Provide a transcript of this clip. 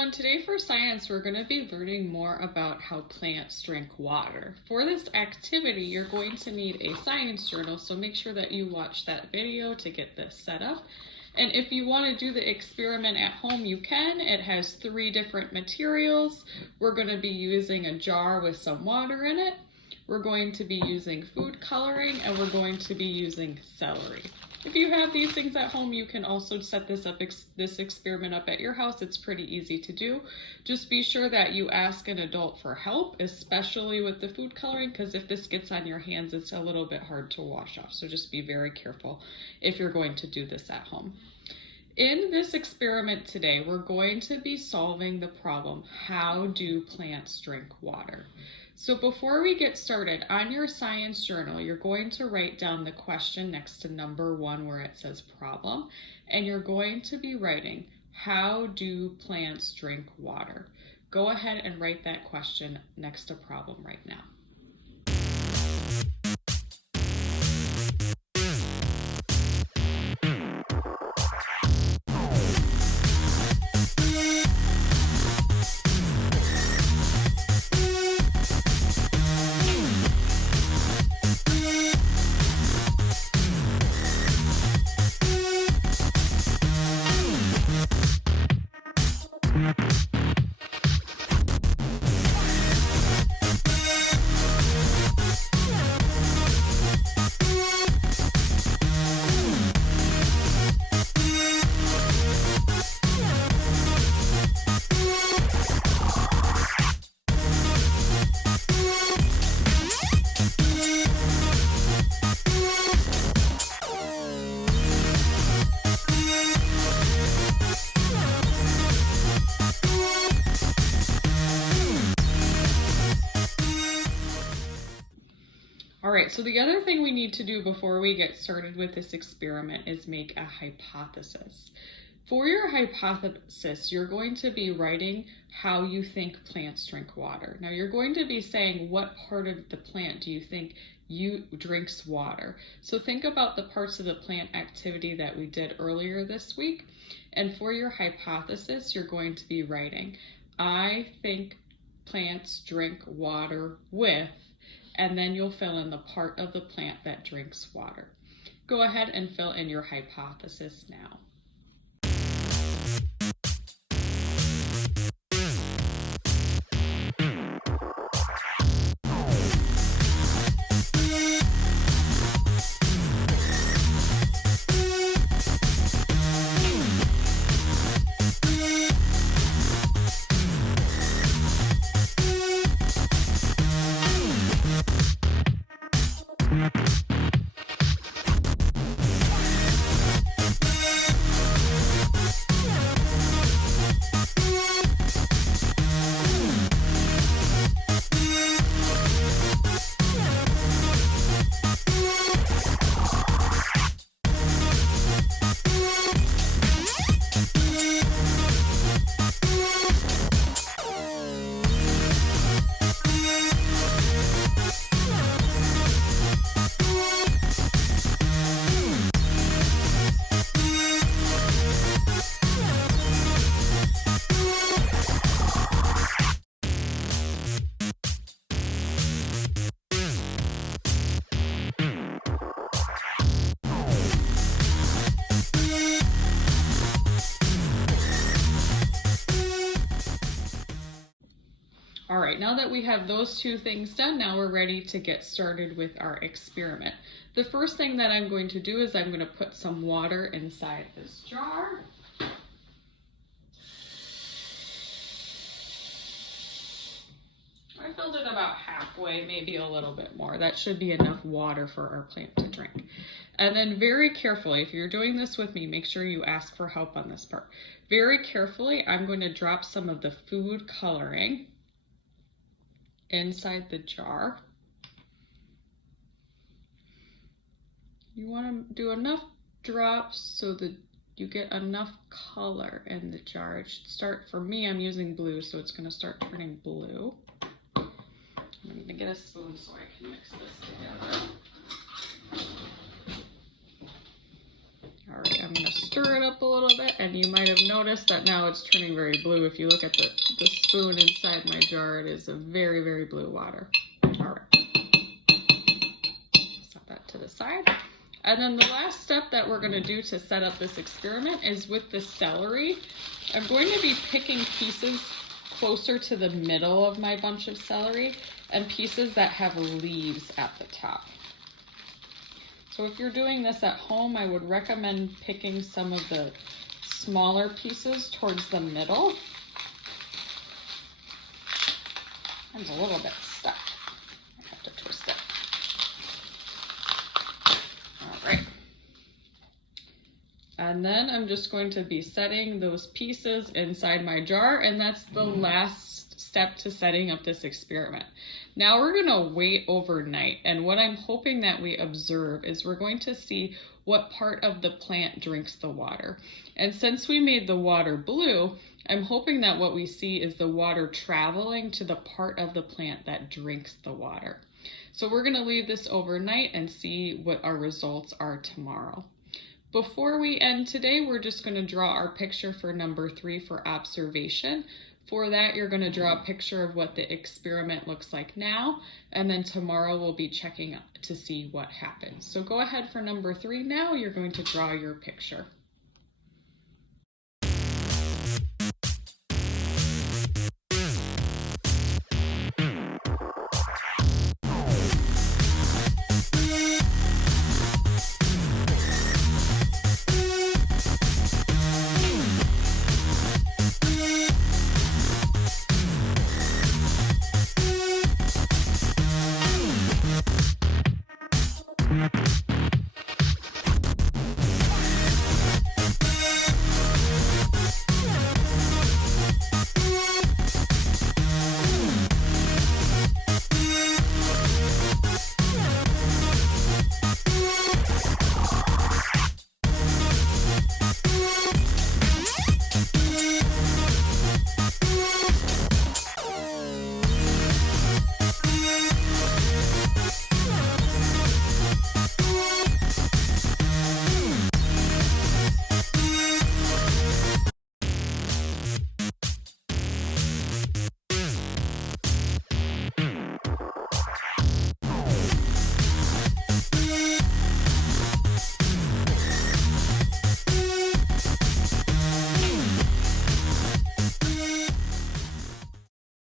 everyone, today for science we're going to be learning more about how plants drink water. For this activity you're going to need a science journal, so make sure that you watch that video to get this set up. And if you want to do the experiment at home, you can. It has 3 different materials. We're going to be using a jar with some water in it. We're going to be using food coloring, and we're going to be using celery. If you have these things at home, you can also set this experiment up at your house. It's pretty easy to do. Just be sure that you ask an adult for help, especially with the food coloring, because if this gets on your hands, it's a little bit hard to wash off. So just be very careful if you're going to do this at home. In this experiment today, we're going to be solving the problem, how do plants drink water? So before we get started, on your science journal, you're going to write down the question next to number 1 where it says problem, and you're going to be writing, how do plants drink water? Go ahead and write that question next to problem right now. All right, so the other thing we need to do before we get started with this experiment is make a hypothesis. For your hypothesis, you're going to be writing how you think plants drink water. Now you're going to be saying what part of the plant do you think drinks water. So think about the parts of the plant activity that we did earlier this week. And for your hypothesis, you're going to be writing, I think plants drink water with, and then you'll fill in the part of the plant that drinks water. Go ahead and fill in your hypothesis now. All right, now that we have those 2 things done, now we're ready to get started with our experiment. The first thing that I'm going to do is I'm going to put some water inside this jar. I filled it about halfway, maybe a little bit more. That should be enough water for our plant to drink. And then very carefully, if you're doing this with me, make sure you ask for help on this part. Very carefully, I'm going to drop some of the food coloring inside the jar. You want to do enough drops so that you get enough color in the jar. It should start, for me, I'm using blue, so it's going to start turning blue. I'm going to get a spoon so I can mix this together. All All right, I'm gonna stir it up a little bit, and you might have noticed that now it's turning very blue. If you look at the spoon inside my jar, it is a very, very blue water. All right, set that to the side. And then the last step that we're gonna do to set up this experiment is with the celery. I'm going to be picking pieces closer to the middle of my bunch of celery and pieces that have leaves at the top. So if you're doing this at home, I would recommend picking some of the smaller pieces towards the middle. It's a little bit stuck. I have to twist it. All right. And then I'm just going to be setting those pieces inside my jar, and that's the last step to setting up this experiment. Now we're gonna wait overnight, and what I'm hoping that we observe is we're going to see what part of the plant drinks the water. And since we made the water blue, I'm hoping that what we see is the water traveling to the part of the plant that drinks the water. So we're gonna leave this overnight and see what our results are tomorrow. Before we end today, we're just going to draw our picture for number 3 for observation. For that, you're going to draw a picture of what the experiment looks like now, and then tomorrow we'll be checking up to see what happens. So go ahead for number 3 now. You're going to draw your picture.